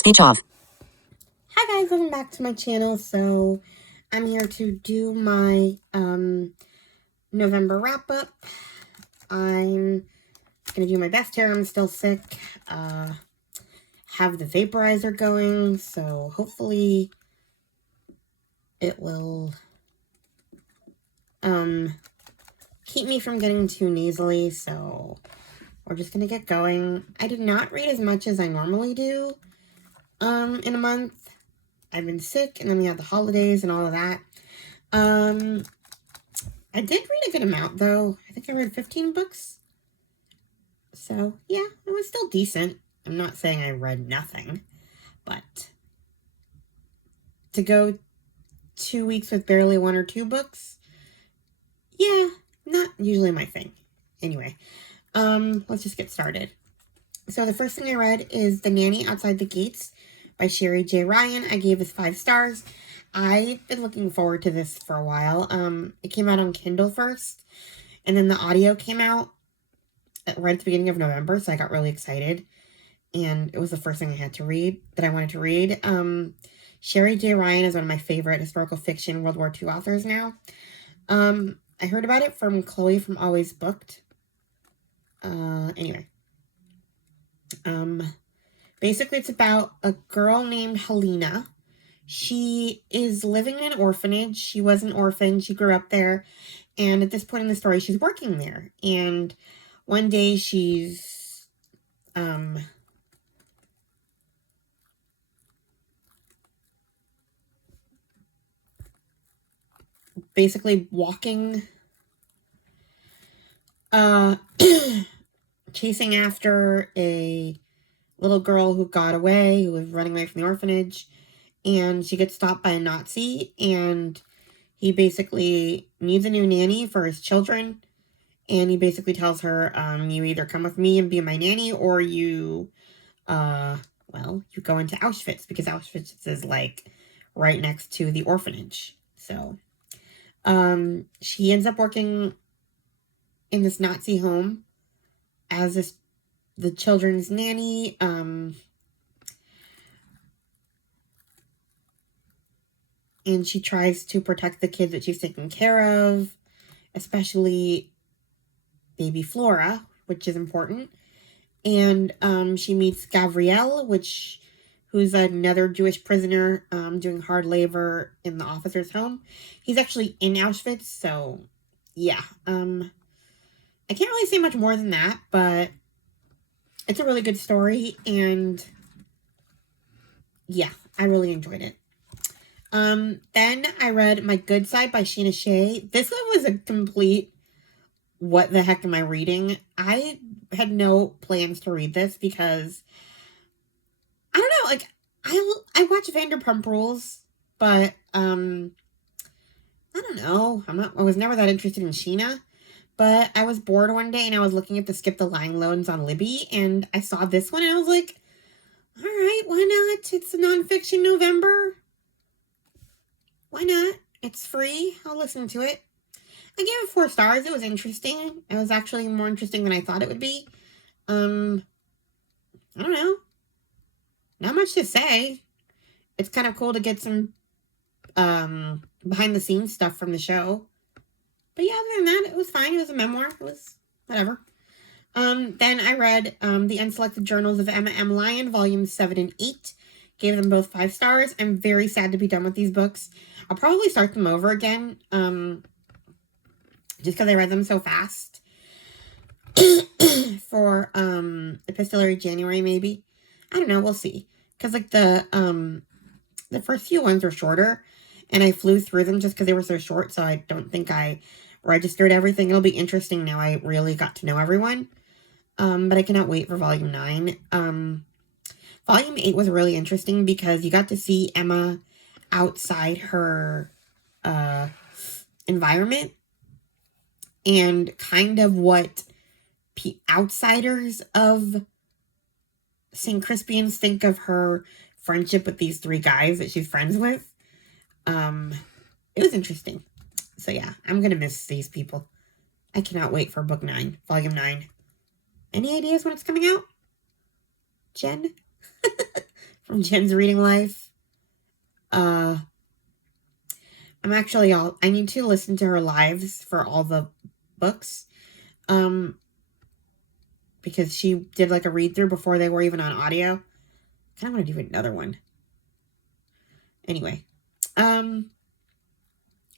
Speech off. Hi guys, welcome back to my channel. So I'm here to do my November wrap up. I'm gonna do my best here. I'm still sick. Have the vaporizer going, so hopefully it will keep me from getting too nasally. So we're just gonna get going. I did not read as much as I normally do in a month. I've been sick, and then we had the holidays and all of that. I did read a good amount, though. I think I read 15 books. So, yeah, it was still decent. I'm not saying I read nothing, but to go 2 weeks with barely 1 or 2 books, yeah, not usually my thing. Anyway, let's just get started. So the first thing I read is The Nanny Outside the Gates by Sherry J. Ryan. I gave this 5 stars. I've been looking forward to this for a while. It came out on Kindle first, and then the audio came out right at the beginning of November, so I got really excited. And it was the first thing I had to read, that I wanted to read. Sherry J. Ryan is one of my favorite historical fiction World War II authors now. I heard about it from Chloe from Always Booked. Anyway. Basically, it's about a girl named Helena. She is living in an orphanage. She was an orphan. She grew up there. And at this point in the story, she's working there. And one day she's basically walking, chasing after a little girl who got away, who was running away from the orphanage. And she gets stopped by a Nazi, and he basically needs a new nanny for his children. And he basically tells her, you either come with me and be my nanny, or you go into Auschwitz, because Auschwitz is, like, right next to the orphanage. So, she ends up working in this Nazi home as the children's nanny. And she tries to protect the kids that she's taking care of, especially baby Flora, which is important. And she meets Gabrielle, who's another Jewish prisoner doing hard labor in the officer's home. He's actually in Auschwitz, so yeah. I can't really say much more than that, but it's a really good story, and yeah, I really enjoyed it. Then I read My Good Side by Sheena Shea. This one was a complete what the heck am I reading? I had no plans to read this because I don't know, like, I watch Vanderpump Rules, but I don't know. I was never that interested in Sheena, but I was bored one day and I was looking at the Skip the Line loans on Libby, and I saw this one and I was like, all right, why not? It's a nonfiction November. Why not? It's free. I'll listen to it. I gave it 4 stars. It was interesting. It was actually more interesting than I thought it would be. I don't know. Not much to say. It's kind of cool to get some behind the scenes stuff from the show. But yeah, other than that, it was fine. It was a memoir. It was whatever. Then I read The Unselected Journals of Emma M. Lyon, volumes 7 and 8. Gave them both 5 stars. I'm very sad to be done with these books. I'll probably start them over again. Just because I read them so fast. For Epistolary January, maybe. I don't know, we'll see. Because, like, the first few ones were shorter, and I flew through them just because they were so short, so I don't think I registered everything. It'll be interesting now I really got to know everyone. But I cannot wait for Volume 9. Volume 8 was really interesting because you got to see Emma outside her environment, and kind of what outsiders of St. Crispian's think of her friendship with these 3 guys that she's friends with. It was interesting. So yeah, I'm gonna miss these people. I cannot wait for book 9, volume 9. Any ideas when it's coming out, Jen? from Jen's reading life. I need to listen to her lives for all the books. Because she did like a read through before they were even on audio. I kind of want to do another one. Anyway,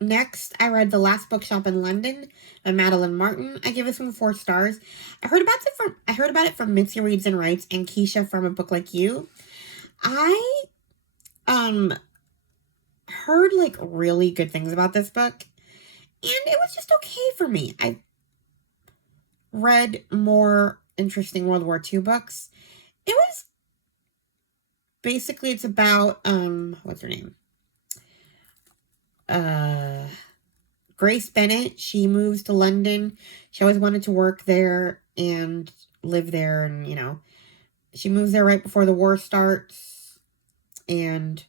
next I read The Last Bookshop in London by Madeline Martin. I give this one 4 stars. I heard about it from Mitzi Reads and Writes and Keisha from A Book Like You. I heard like really good things about this book, and it was just okay for me. I read more interesting World War II books. It was basically, it's about what's her name? Grace Bennett. She moves to London. She always wanted to work there and live there, and you know, she moves there right before the war starts, and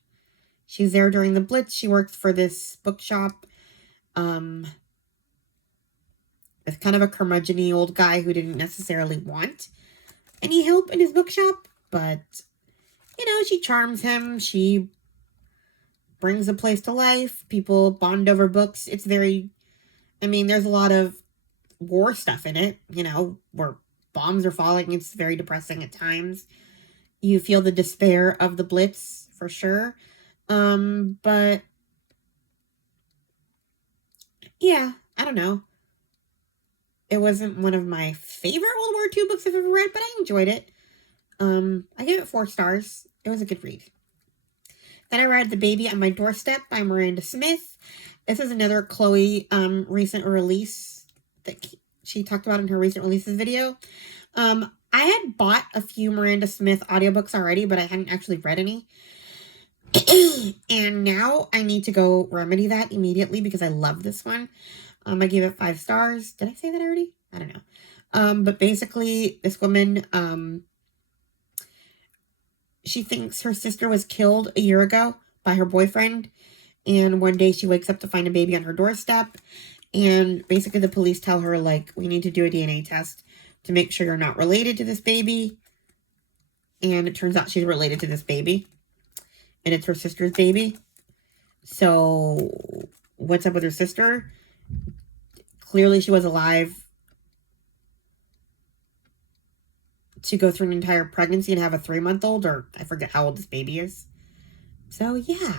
she's there during the Blitz. She works for this bookshop. It's kind of a curmudgeon-y old guy who didn't necessarily want any help in his bookshop, but you know, she charms him. She brings the place to life. People bond over books. It's very, I mean, there's a lot of war stuff in it, you know, where bombs are falling. It's very depressing at times. You feel the despair of the Blitz for sure. But yeah, I don't know. It wasn't one of my favorite World War II books I've ever read, but I enjoyed it. I gave it 4 stars. It was a good read. Then I read The Baby on My Doorstep by Miranda Smith. This is another Chloe recent release that she talked about in her recent releases video. I had bought a few Miranda Smith audiobooks already, but I hadn't actually read any. And now I need to go remedy that immediately because I love this one. I gave it 5 stars. Did I say that already? I don't know. But basically, this woman, she thinks her sister was killed a year ago by her boyfriend. And one day she wakes up to find a baby on her doorstep. And basically the police tell her, like, we need to do a DNA test to make sure you're not related to this baby. And it turns out she's related to this baby. And it's her sister's baby. So what's up with her sister? Clearly she was alive to go through an entire pregnancy and have a 3-month-old, or I forget how old this baby is. So yeah,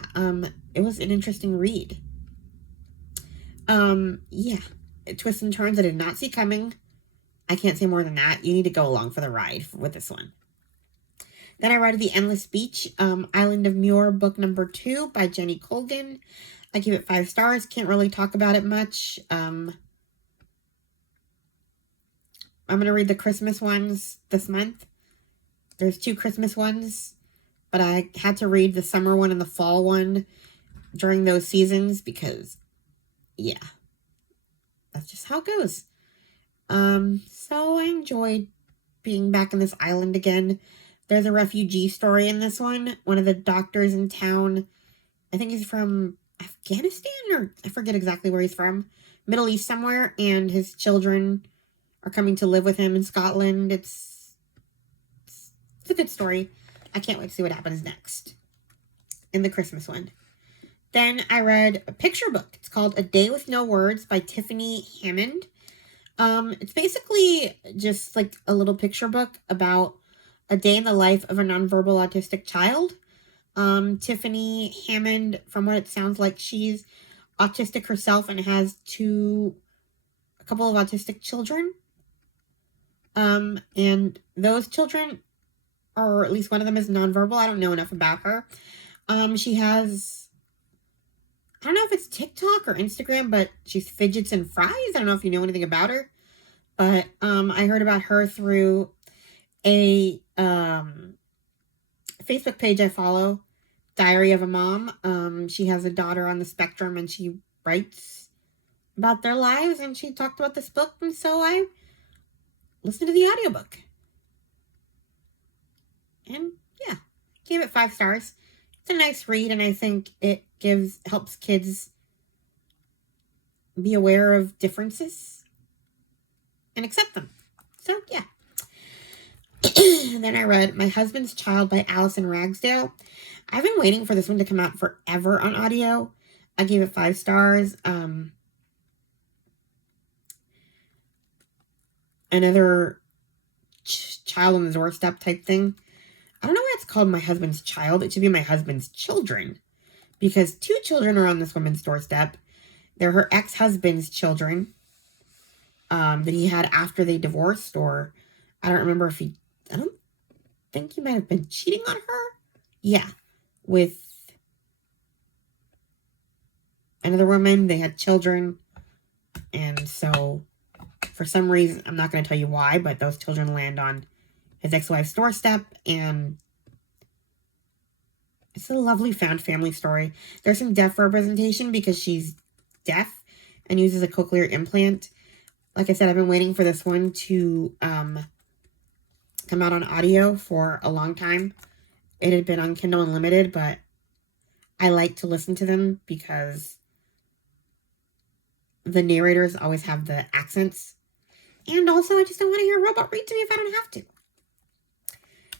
it was an interesting read. Yeah, twists and turns I did not see coming. I can't say more than that. You need to go along for the ride with this one. Then I read The Endless Beach, Island of Muir, book number 2 by Jenny Colgan. I give it 5 stars. Can't really talk about it much. I'm going to read the Christmas ones this month. There's 2 Christmas ones, but I had to read the summer one and the fall one during those seasons because, yeah, that's just how it goes. So I enjoyed being back in this island again. There's a refugee story in this one. One of the doctors in town, I think he's from Afghanistan, or I forget exactly where he's from. Middle East somewhere, and his children are coming to live with him in Scotland. It's a good story. I can't wait to see what happens next in the Christmas one. Then I read a picture book. It's called A Day with No Words by Tiffany Hammond. It's basically just like a little picture book about a day in the life of a nonverbal autistic child. Tiffany Hammond, from what it sounds like, she's autistic herself and has a couple of autistic children. And those children, or at least one of them, is nonverbal. I don't know enough about her. She has, I don't know if it's TikTok or Instagram, but she's Fidgets and Fries. I don't know if you know anything about her, but I heard about her through a Facebook page I follow, Diary of a Mom. She has a daughter on the spectrum, and she writes about their lives, and she talked about this book, and so I listened to the audiobook. And yeah, gave it 5 stars. It's a nice read, and I think it helps kids be aware of differences and accept them. So yeah. And then I read My Husband's Child by Allison Ragsdale. I've been waiting for this one to come out forever on audio. I gave it 5 stars. Another child on the doorstep type thing. I don't know why it's called My Husband's Child. It should be My Husband's Children, because 2 children are on this woman's doorstep. They're her ex-husband's children that he had after they divorced, or I don't remember if I don't think he might have been cheating on her. Yeah, with another woman. They had children, and so for some reason, I'm not going to tell you why, but those children land on his ex-wife's doorstep, and it's a lovely found family story. There's some deaf representation because she's deaf and uses a cochlear implant. Like I said, I've been waiting for this one to come out on audio for a long time. It had been on Kindle Unlimited, but I like to listen to them because the narrators always have the accents. And also, I just don't want to hear a robot read to me if I don't have to.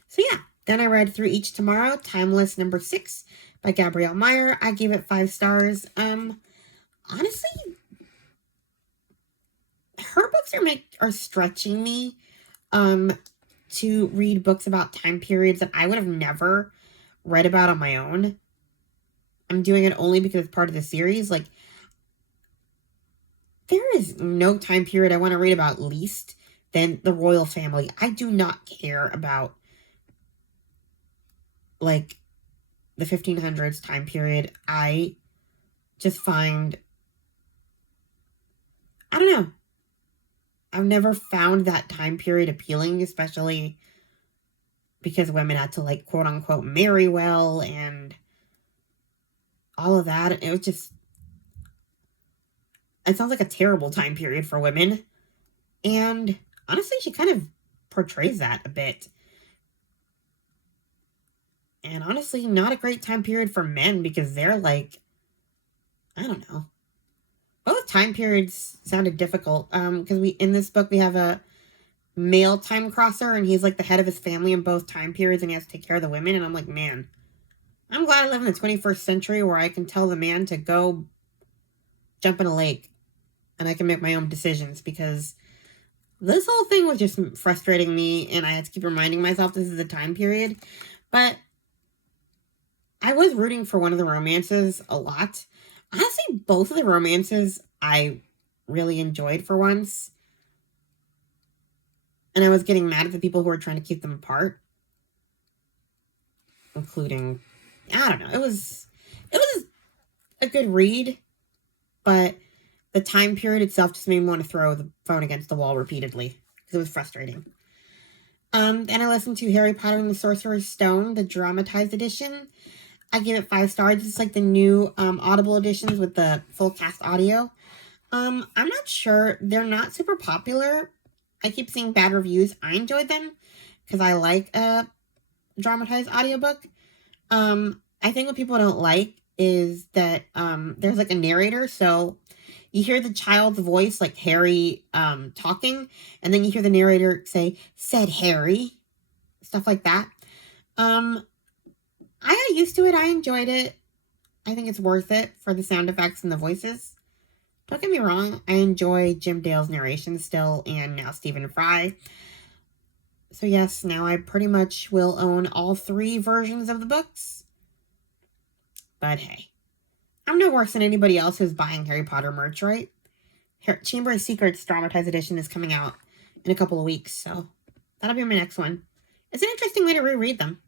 So yeah, then I read Through Each Tomorrow, Timeless number 6 by Gabrielle Meyer. I gave it 5 stars. Honestly, her books are stretching me to read books about time periods that I would have never read about on my own. I'm doing it only because it's part of the series. Like, there is no time period I want to read about least than the royal family. I do not care about, like, the 1500s time period. I just find, I don't know. I've never found that time period appealing, especially because women had to, like, quote unquote marry well and all of that. It was just, it sounds like a terrible time period for women. And honestly, she kind of portrays that a bit. And honestly, not a great time period for men because they're like, I don't know. Both time periods sounded difficult. Because in this book we have a male time crosser, and he's like the head of his family in both time periods, and he has to take care of the women. And I'm like, man, I'm glad I live in the 21st century where I can tell the man to go jump in a lake and I can make my own decisions, because this whole thing was just frustrating me, and I had to keep reminding myself this is a time period. But I was rooting for one of the romances a lot. Honestly, both of the romances I really enjoyed for once. And I was getting mad at the people who were trying to keep them apart. Including, I don't know, it was a good read, but the time period itself just made me want to throw the phone against the wall repeatedly because it was frustrating. Then I listened to Harry Potter and the Sorcerer's Stone, the dramatized edition. I give it 5 stars. It's like the new Audible editions with the full cast audio. I'm not sure. They're not super popular. I keep seeing bad reviews. I enjoyed them because I like a dramatized audiobook. I think what people don't like is that there's like a narrator, so you hear the child's voice, like Harry talking, and then you hear the narrator say, "Said Harry," stuff like that. I got used to it. I enjoyed it. I think it's worth it for the sound effects and the voices. Don't get me wrong, I enjoy Jim Dale's narration still, and now Stephen Fry. So yes, now I pretty much will own all 3 versions of the books. But hey, I'm no worse than anybody else who's buying Harry Potter merch, right? Chamber of Secrets Dramatized Edition is coming out in a couple of weeks, so that'll be my next one. It's an interesting way to reread them.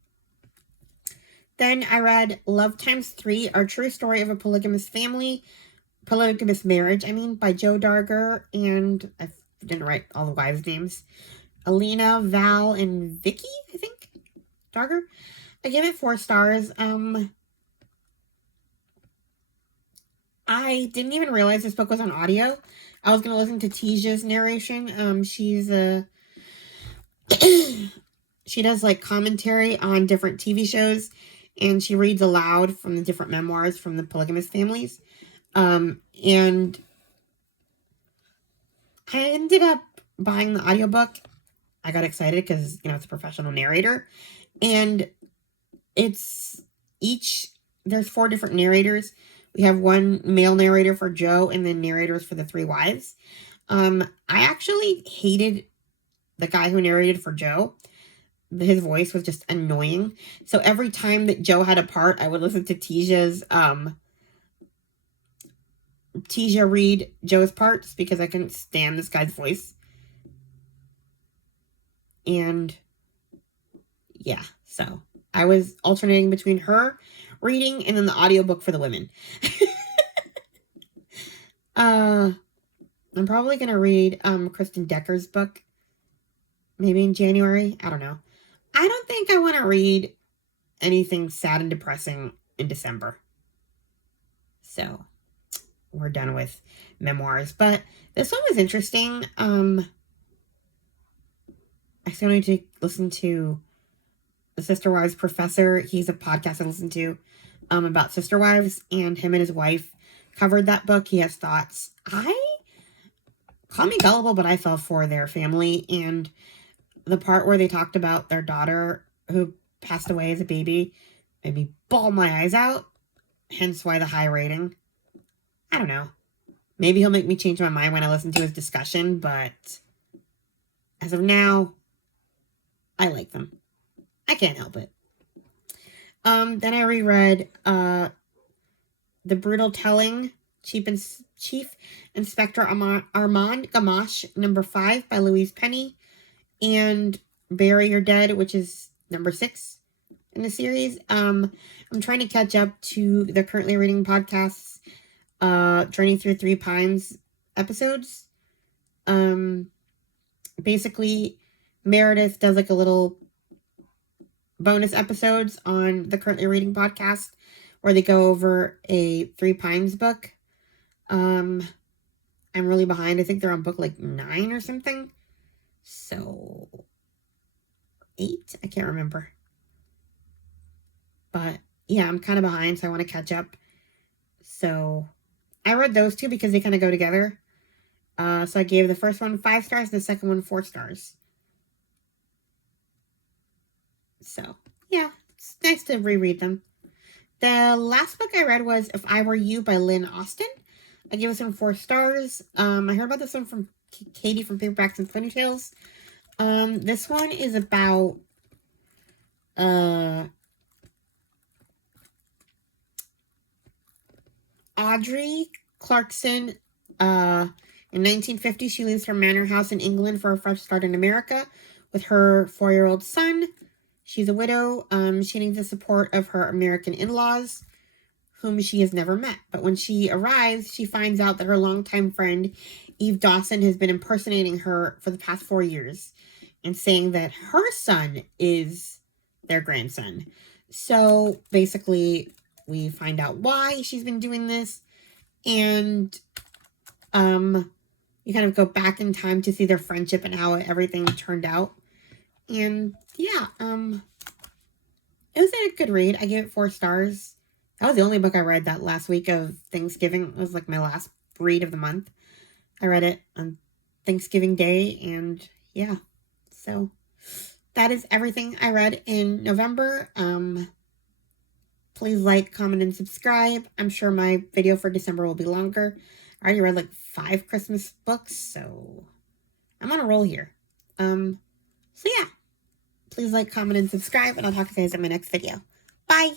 Then I read Love Times 3, Our True Story of a Polygamous Marriage, by Joe Darger, and I didn't write all the wives' names. Alina, Val, and Vicky, I think, Darger. I gave it 4 stars. I didn't even realize this book was on audio. I was going to listen to Tija's narration. She's she does like commentary on different TV shows, and she reads aloud from the different memoirs from the polygamous families. And I ended up buying the audiobook. I got excited because, it's a professional narrator. And there's 4 different narrators. We have one male narrator for Joe and then narrators for the 3 wives. I actually hated the guy who narrated for Joe. His voice was just annoying. So every time that Joe had a part, I would listen to Tisha read Joe's parts because I couldn't stand this guy's voice. And yeah, so I was alternating between her reading and then the audiobook for the women. I'm probably going to read Kristen Decker's book maybe in January. I don't know. I don't think I want to read anything sad and depressing in December. So we're done with memoirs. But this one was interesting. I still need to listen to the Sister Wives Professor. He's a podcast I listen to about Sister Wives, and him and his wife covered that book. He has thoughts. Call me gullible, but I fell for their family, and the part where they talked about their daughter who passed away as a baby made me bawl my eyes out, hence why the high rating. I don't know. Maybe he'll make me change my mind when I listen to his discussion, but as of now, I like them. I can't help it. Then I reread The Brutal Telling, Chief Inspector Armand Gamache, number 5 by Louise Penny, and Bury Your Dead, which is number 6 in the series. I'm trying to catch up to the currently reading podcasts, Journey Through 3 Pines episodes. Basically, Meredith does like a little bonus episodes on the currently reading podcast where they go over a 3 Pines book. I'm really behind. I think they're on book like 9 or something. So 8? I can't remember. But yeah, I'm kind of behind, so I want to catch up. So I read those 2 because they kind of go together. So I gave the first one 5 stars, the second one 4 stars. So yeah, it's nice to reread them. The last book I read was If I Were You by Lynn Austin. I gave this one 4 stars. I heard about this one from Katie from Paperbacks and Ponytails. This one is about Audrey Clarkson. In 1950, she leaves her manor house in England for a fresh start in America with her 4-year-old son. She's a widow. She needs the support of her American in-laws, whom she has never met. But when she arrives, she finds out that her longtime friend, Eve Dawson, has been impersonating her for the past 4 years and saying that her son is their grandson. So basically, we find out why she's been doing this, and you kind of go back in time to see their friendship and how everything turned out. And yeah, it was a good read. I gave it 4 stars. That was the only book I read that last week of Thanksgiving. It was like my last read of the month. I read it on Thanksgiving Day, and yeah. So that is everything I read in November. Please like, comment, and subscribe. I'm sure my video for December will be longer. I already read like 5 Christmas books, so I'm on a roll here. So yeah. Please like, comment, and subscribe, and I'll talk to you guys in my next video. Bye!